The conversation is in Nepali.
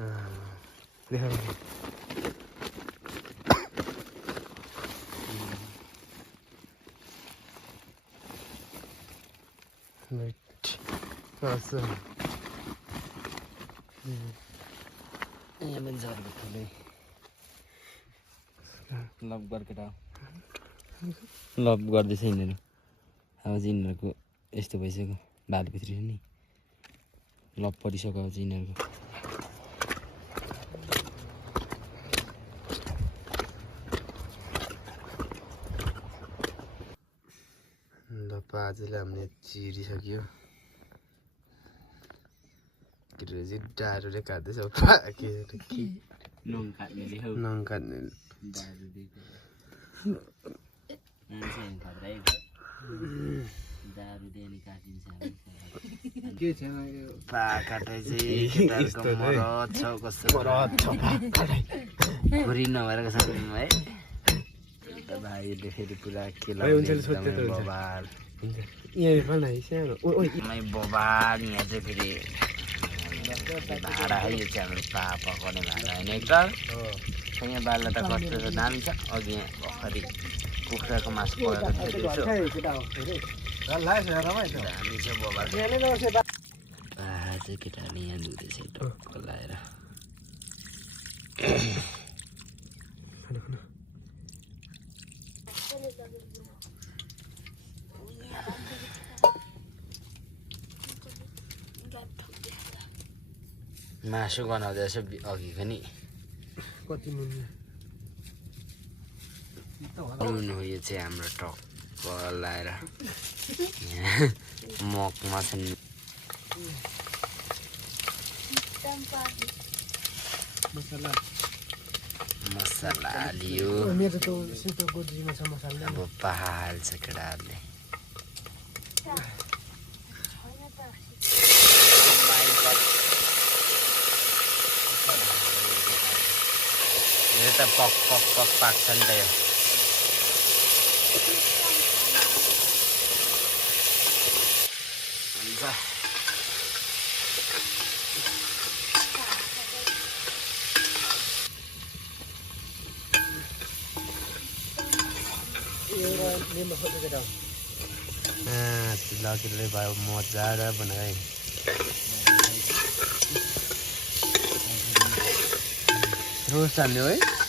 देखो राइट awesome यहाँ पनि झर्को ठुलै लभ गरेर लभ गर्दैछ यिनीहरू अब चाहिँ यिनीहरूको यस्तो भइसक्यो भालुभित्री नि लभ परिसक्यो अब चाहिँ यिनीहरूको ल पाजले हामीले चिरिसक्यो केटाहरू चाहिँ डारुले काट्दैछ नङ काट्नेले हौ नङ काट्ने पाकाटाइ चाहिँ केटाहरूको मरद छ कस्तो खुरी नभएर कसम है भाइले फेरि पुरा के लगाउने बबाल बबाल यहाँ चाहिँ फेरि भाडा है यो चाहिँ हाम्रो पकाउने भाडा होइन एकताल यहाँ बाल्दा त कस्तो छ दामी छ अघि यहाँ भर्खरै कुखुराको मासु पकाएको दामी छ बबाल चाहिँ केटाहरूले यहाँ धुँदैछ टक्क लाएर मासु गनाउँदैछ अघि पनि कति नुन हो यो चाहिँ हाम्रो टक्क लाएर यहाँ मकमा छ मसला हालियो अब पहाड छ केटाहरूले यो त पक पक पक पाक्छ नि त यो हुन्छ लकीले भयो मजाले बनाए रोस्ट हाल्यो है